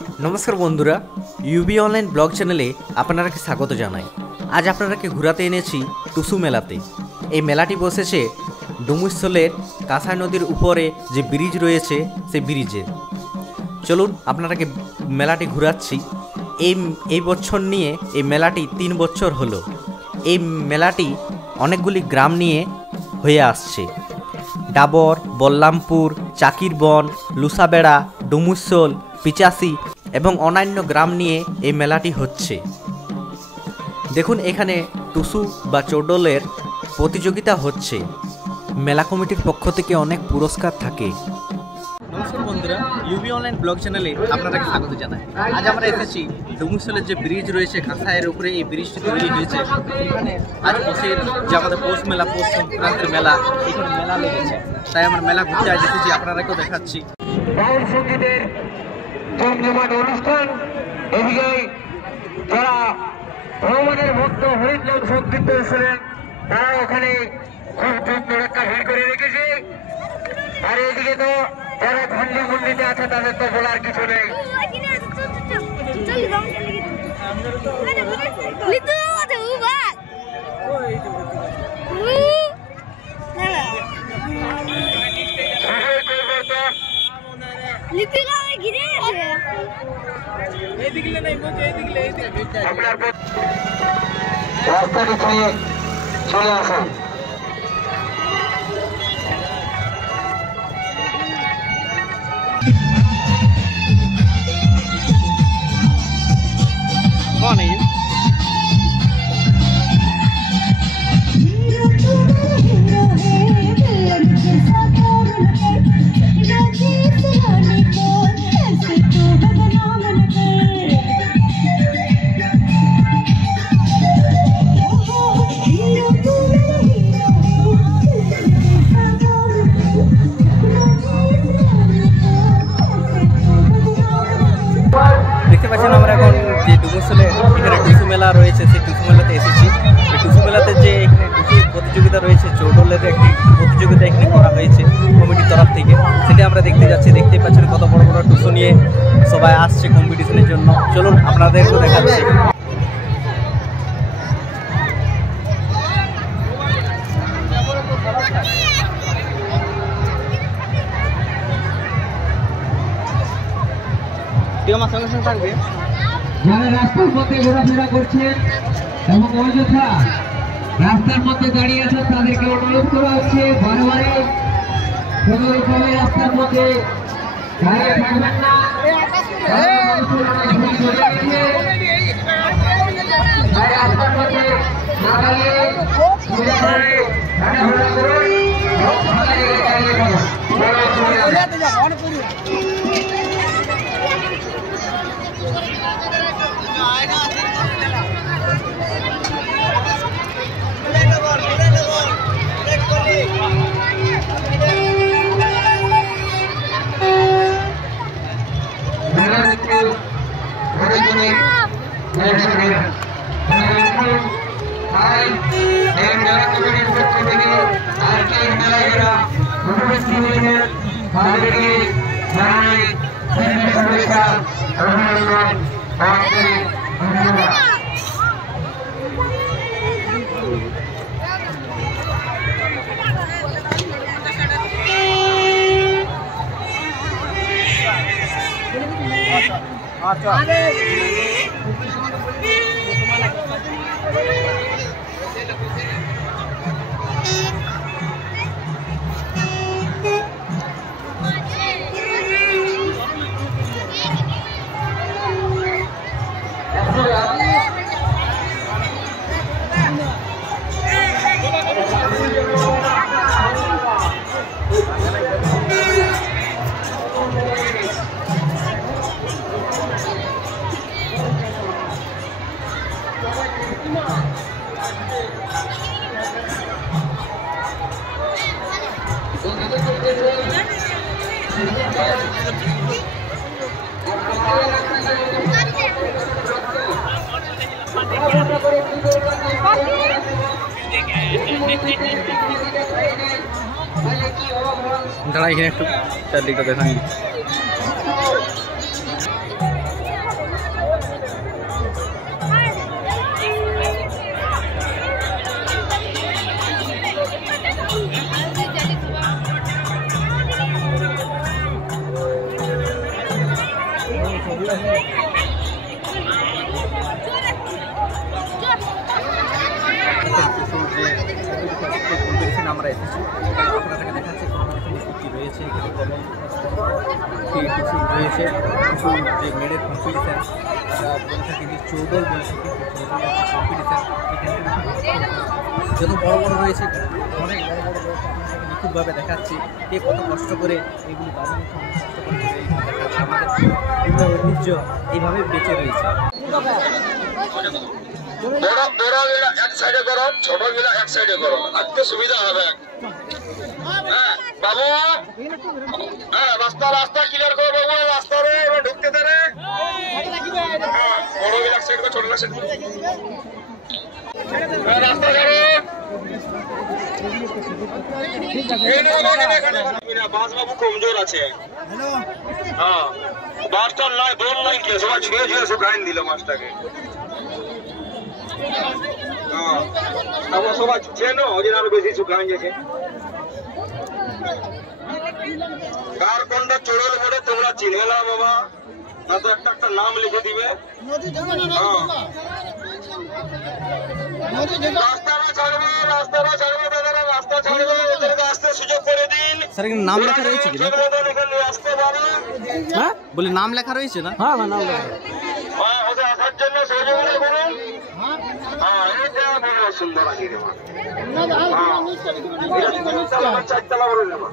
নমস্কার বন্ধুরা, UV online blog চ্যানেলে আপনারাকে স্বাগত জানাই। আজ আপনারাকে ঘোরাতে এনেছি টুসু মেলাতে। এই মেলাটি বসেছে ডুমুরসোলের কাঁসাই নদীর উপরে যে ব্রিজ রয়েছে সেই ব্রিজে। চলুন আপনারাকে মেলাটি ঘোরাচ্ছি। এই বছর নিয়ে এই মেলাটি 3 বছর হলো। এই মেলাটি অনেকগুলি গ্রাম নিয়ে হয়ে আসছে। ডাবর, বল্লামপুর, চাকিরবন, লুসাবেড়া, ডুমুরসোল, পিচাসি এবং অন্যান্য গ্রাম নিয়ে এই মেলাটি হচ্ছে। দেখুন এখানে টুসু বা চোডলের প্রতিযোগিতা হচ্ছে। মেলা কমিটির পক্ষ থেকে অনেক পুরস্কার থাকে। নমস্কার বন্ধুরা, ইউবি অনলাইন ব্লগ চ্যানেলে আপনাদেরকে স্বাগত জানাই। আজ আমরা এসেছি ডুমুরসোলের যে ব্রিজ রয়েছে কাঁসাইয়ের উপরে, এই ব্রিজটি তৈরি হয়েছে। এখানে আজ পৌষের যে আমাদের পৌষ মেলা, পৌষ সংক্রান্তির মেলা, এখানে মেলা লেগেছে। তাই আমরা মেলা ঘুরতে আজ এসেছি, আপনাদেরকেও দেখাচ্ছি। বাউল সঙ্গীতের জমজমাট অনুষ্ঠান। এদিকে যারা ভগবানের ভক্ত হরিনাম সংকীর্ত ছিলেন তারা ওখানে খুব ধুমধাড়াক্কা ভিড় করে রেখেছে। আর এদিকে তো যারা ধান্ডি মন্ডিতে আছে তাদের তো বলার কিছু নেই। রাস্তাটি ছুঁয়ে চলে আসুন। দেখতে পাচ্ছেন আমরা এখন যে ডুমুরসোলে এখানে টুসু মেলা রয়েছে, সেই টুসু মেলাতে এসেছি। এই টুসু মেলাতে যে এখানে টুসু প্রতিযোগিতা রয়েছে, চৌডলের একটি প্রতিযোগিতা এখানে করা হয়েছে কমিটির তরফ থেকে, সেটা আমরা দেখতে যাচ্ছি। দেখতেই পাচ্ছেন কত বড় বড় টুসু নিয়ে সবাই আসছে কম্পিটিশনের জন্য। চলুন আপনাদেরকেও দেখাচ্ছি। আমার সঙ্গে সঙ্গে থাকবে। যারা রাস্তার মধ্যে ঘোরাফেরা করছেন এবং অযথা রাস্তার মধ্যে দাঁড়িয়ে আছেন তাদেরকে অনুরোধ করা হচ্ছে বারে বারে কোনো রকমে রাস্তার মধ্যে দাঁড়িয়ে থাকবেন না। রাস্তার মধ্যে না দাঁড়িয়ে দাঁড়া এখানে একটু চারদিকটা দেখান। কম্পিটিশন আমরা এসেছি, আপনাদেরকে দেখাচ্ছি কম্পিটিশন কী রয়েছে। এখানে কমন কিছু রয়েছে, কিছু যে মেডের কম্পিটিশান বলে থাকি, যে চৌদল বলে থাকি, কম্পিটিশান এখানে যত বড় বড় রয়েছে, অনেক বড় বড় রয়েছে। নিখুঁতভাবে দেখাচ্ছি কে কত কষ্ট করে এগুলি বাজানোর কষ্ট করে দেখাচ্ছে। আমাদের ঐতিহ্য এইভাবে বেঁচে রয়েছে। বড় গিলা এক সাইডে করো, ছোট গিলা এক সাইডে করো, আজকে সুবিধা হবে। হ্যাঁ বাবু, হ্যাঁ রাস্তা ক্লিয়ার করো বাবু, রাস্তা রে এবার ঢুকতে দে রে। হ্যাঁ বড় গিলা এক সাইড করো, ছোট গিলা সাইড করো, রাস্তা ছাড়ো। বাস বাবু কমজোর আছে। হ্যাঁ বাসটা নয়, দোল নয়, কে সবাই ছুঁয়ে ছুঁয়ে শুকাইন দিল মাছটাকে। আমার সবাই চেনো, ওই জন্য আরো বেশি শুকান গেছে। কার কোনটা চোরল বলে তোমরা চিনে না বাবা, না তো একটা একটা নাম লিখে দিবে। রাস্তাটা ছাড়বে, রাস্তাটা ছাড়বে দাদারা, রাস্তা ছাড়বে, ওদেরকে আসতে সুযোগ করে দিন। স্যার এখানে নাম লেখা রয়েছে কি? এখানে আসতে পারে। হ্যাঁ বলি নাম লেখা রয়েছে না? হ্যাঁ নাম লেখা। হ্যাঁ ওদের আসার জন্য সহযোগিতা করুন। হ্যাঁ এটা বড় সুন্দর আছে রে মা। চারতলা বলে রে মা।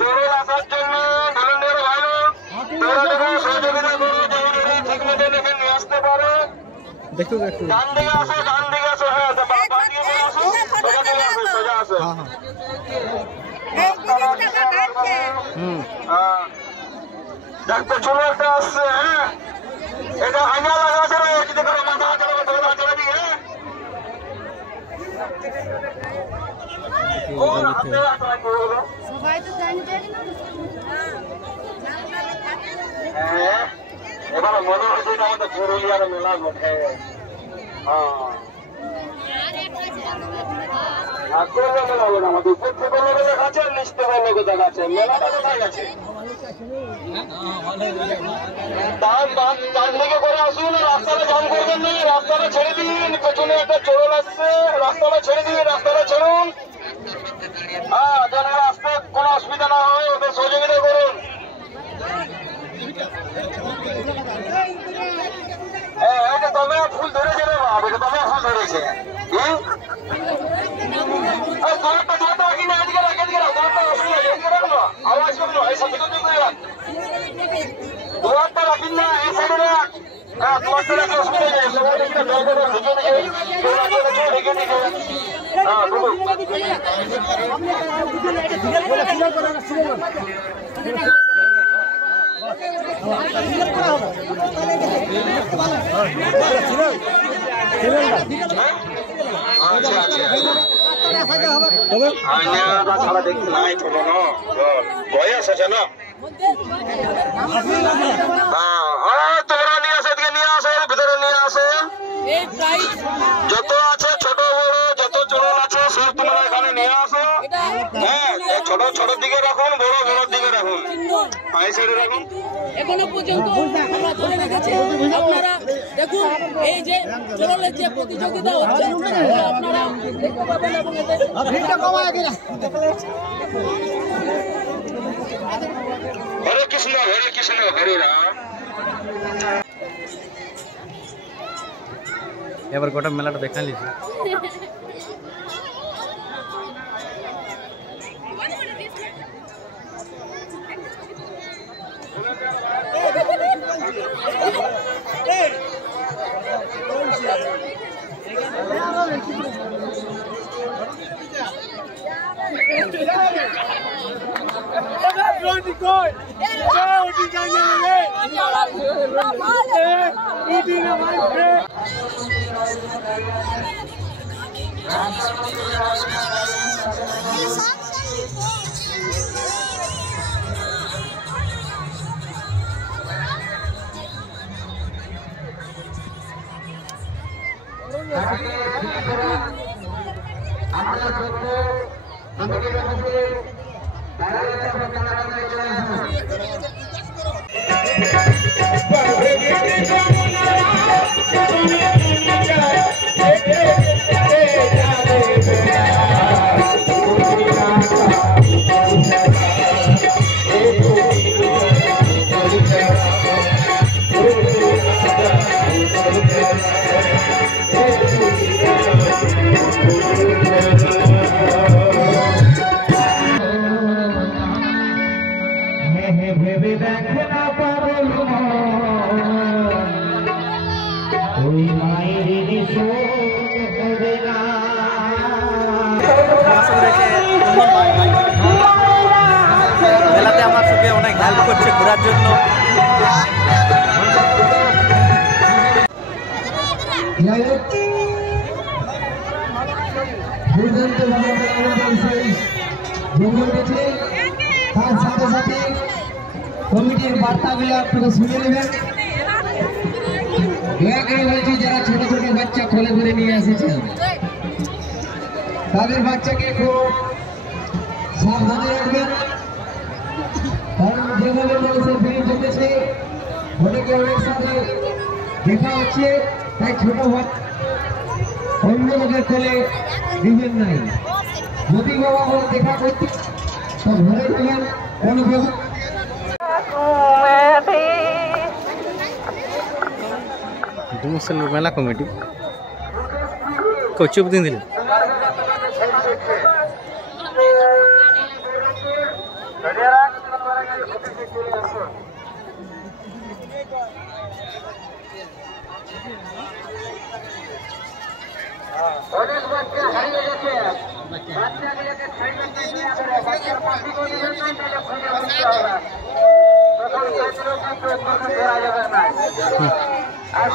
তোর আসার জন্য ধরনের ভালো, তোরা দেখুন সহযোগিতা করুন, ঠিক মতো এখানে নিয়ে আসতে পারে। দেখো একটু ডান দিকে আসো, ডান দিকে আসো। হ্যাঁ বাম দিকে আসো, সোজা দিকে আসো, সোজা আসো। হ্যাঁ দেখ পেছনে একটা আসছে। হ্যাঁ এটা আইনা লাগা আছে, এটা করে মাথা চালাবে, তোরা চালাবি। হ্যাঁ সবাই তো জানবে না। হ্যাঁ এবার মনে হচ্ছে এটা আমাদের পুরুলিয়ার মেলা বটে। হ্যাঁ মেলা বলে আমাদের উপর থেকে লোকে দেখাচ্ছে, নিচ থেকে লোকে দেখাচ্ছে। মেলাটা কোথায় গেছে? ডান দিকে করে আসুন, রাস্তাটা জাম করবেন না, রাস্তাটা ছেড়ে দিন। পেছনে একটা চোরল আসছে, রাস্তাটা ছেড়ে দিন, রাস্তাটা ছেড়ুন। হ্যাঁ যেন রাস্তায় কোনো অসুবিধা না হয়, ওদের সহযোগিতা করুন। হ্যাঁ এটা তবে ফুল ধরেছে রে বাবা, এটা তবে ফুল ধরেছে। আওয়াজ করলো এই সাথে দুয়ারটা রাখিন না, এই সাইডে রাখ। হ্যাঁ দুয়ারটা রাখলে অসুবিধা নেই, সবাই দেখি না জল ঢেকে দিকে। হ্যাঁ বলুন ছাড়া দেখতে নাই তো বয়স আছে না। তোমরা নিয়ে আসো, এদিকে নিয়ে আসো, ভিতরে নিয়ে আসো। যত আছে ছোট বড় যত চোরল আছে সব তোমরা এখানে নিয়ে আসো। হ্যাঁ ছোট ছোট দিকে রাখুন, বড় বড় দিকে রাখুন, এই সাইডে রাখুন। এখনো পর্যন্ত আমরা ধরে রেখেছি। আপনারা দেখুন এই যে চোরলের যে প্রতিযোগিতা হচ্ছে আপনারা দেখতে পাবেন এবং হরে কৃষ্ণ হরে কৃষ্ণ হরে রাম। এবার গোটা মেলাটা দেখা লিছি। মেলাতে আমার সঙ্গে অনেক হেল্প করছে ঘোরার জন্য। তার সাথে সাথে কমিটির বার্তাগুলো আপনারা শুনে নেবেন। দয়া করে বলছি যারা ছোট ছোট বাচ্চা কোলে করে নিয়ে এসেছেন তাদের বাচ্চাকে খুব সাবধানে রাখবেন, কারণ যেভাবে মানুষের ভিড় জমেছে অনেকে অনেক সাথে দেখা হচ্ছে, তাই ছোট অন্য লোকের কোলে দিবেন নাই। যদি বাবা বলে দেখা করতে তো ঘরে যাবেন কোনো ডুমুরসোল মেলা কমিটি চুপ দিন দিলেন। অনেক বাচ্চা হারিয়ে গেছে, বাচ্চাগুলোকে বাচ্চার পাখি করে দিবেন না, তাহলে খুঁজে বুঝতে হবে, তখন সেগুলো কিন্তু ধরা যাবে না। আর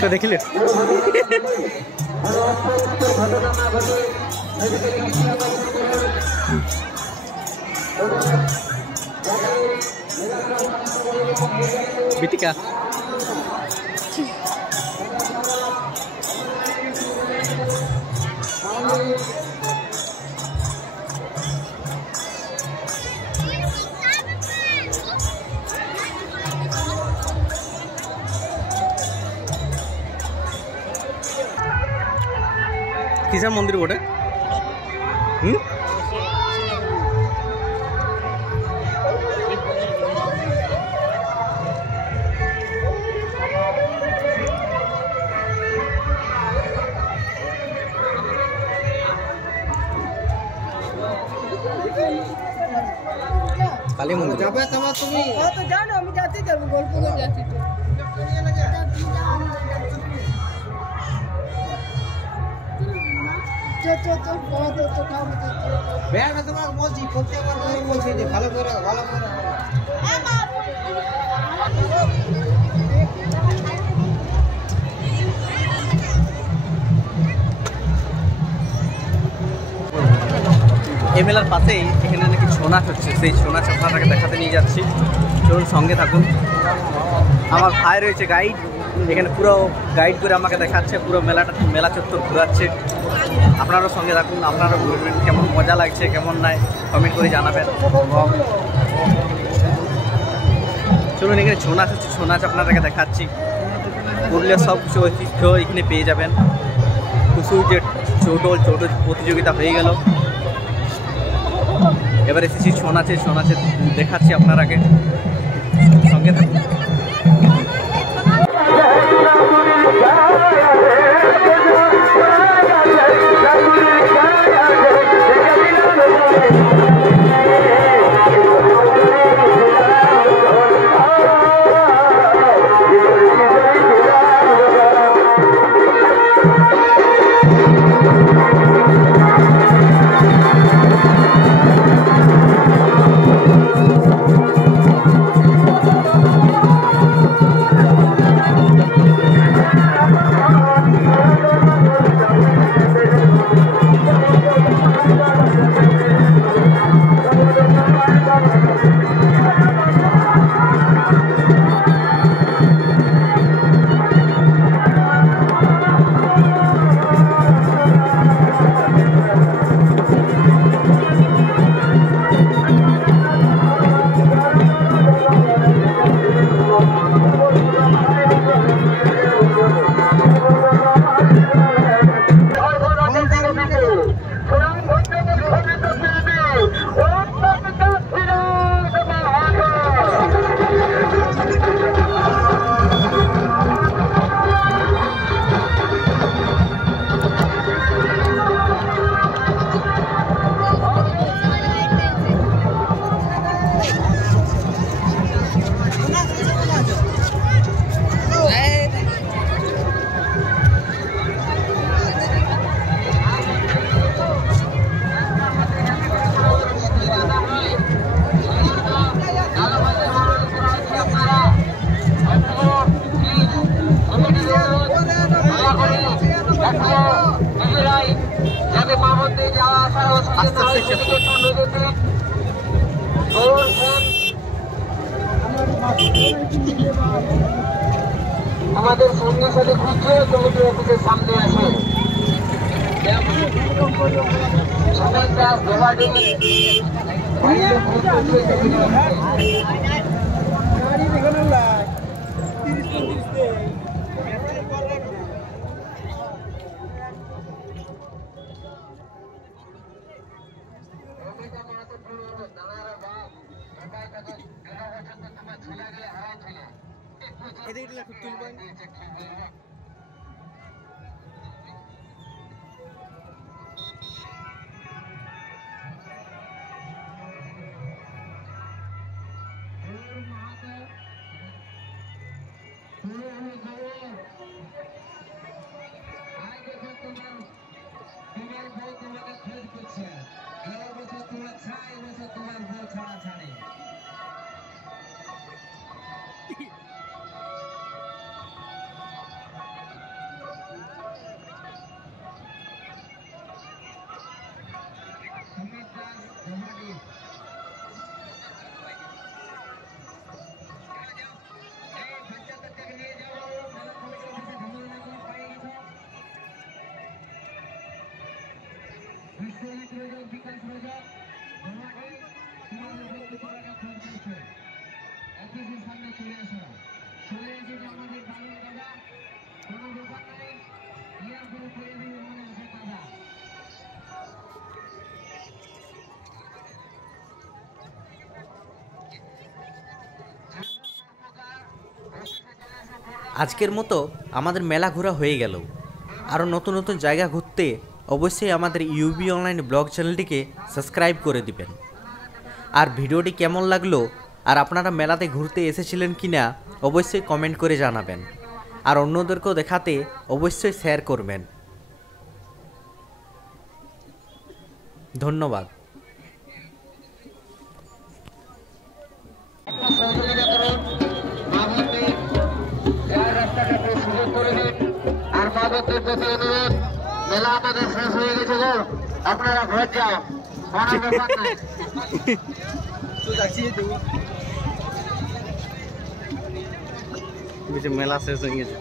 তো দেখিলে বিতিকা কিসের মন্দির বটে? কালী মন্দির। যাবে তুমি? তো জানো আমি যাতে যাবো। গল্প করে যাচ্ছি তো। তোমাকে বলছি প্রত্যেকবার বলছি যে ভালো করে এই মেলার পাশেই এখানে নাকি ছৌ নাচ হচ্ছে, সেই ছৌ নাচ আপনাদেরকে দেখাতে নিয়ে যাচ্ছি। চলুন সঙ্গে থাকুন। আমার ভাই রয়েছে গাইড, এখানে পুরো গাইড করে আমাকে দেখাচ্ছে, পুরো মেলা চত্বর ঘোরাচ্ছে। আপনারাও সঙ্গে থাকুন, আপনারাও ঘুরবেন। কেমন মজা লাগছে কেমন নাই কমেন্ট করে জানাবেন। চলুন, এখানে ছৌ নাচ হচ্ছে, ছৌ নাচ আপনাদেরকে দেখাচ্ছি। পুরুলিয়ার সব কিছু ঐতিহ্য এখানে পেয়ে যাবেন। টুসু যে ছোট প্রতিযোগিতা হয়ে গেল, এবার এসেছি ছৌ নাচে দেখাচ্ছি আপনারাকে, সঙ্গে থাকুন। আমাদের সঙ্গে সাথে খুঁজছে কমিটি অফিসের সামনে আসে আজকের মতো আমাদের মেলা ঘোরা হয়ে গেল। আরও নতুন নতুন জায়গা ঘুরতে অবশ্যই আমাদের ইউবি অনলাইন ব্লগ চ্যানেলটিকে সাবস্ক্রাইব করে দিবেন। আর ভিডিওটি কেমন লাগলো আর আপনারা মেলাতে ঘুরতে এসেছিলেন কিনা অবশ্যই কমেন্ট করে জানাবেন, আর অন্যদেরকেও দেখাতে অবশ্যই শেয়ার করবেন। ধন্যবাদ। সহযোগিতা করুন, মা বোনদের রাস্তাটাকে সুযোগ করে দিন। আর মা বোনদের প্রতি অনুরোধ, মেলা আমাদের শেষ হয়ে গেছে গো, আপনারা ঘর যাও, কোনো ব্যাপার নাই। মেলা শেষ হয়ে গেছে।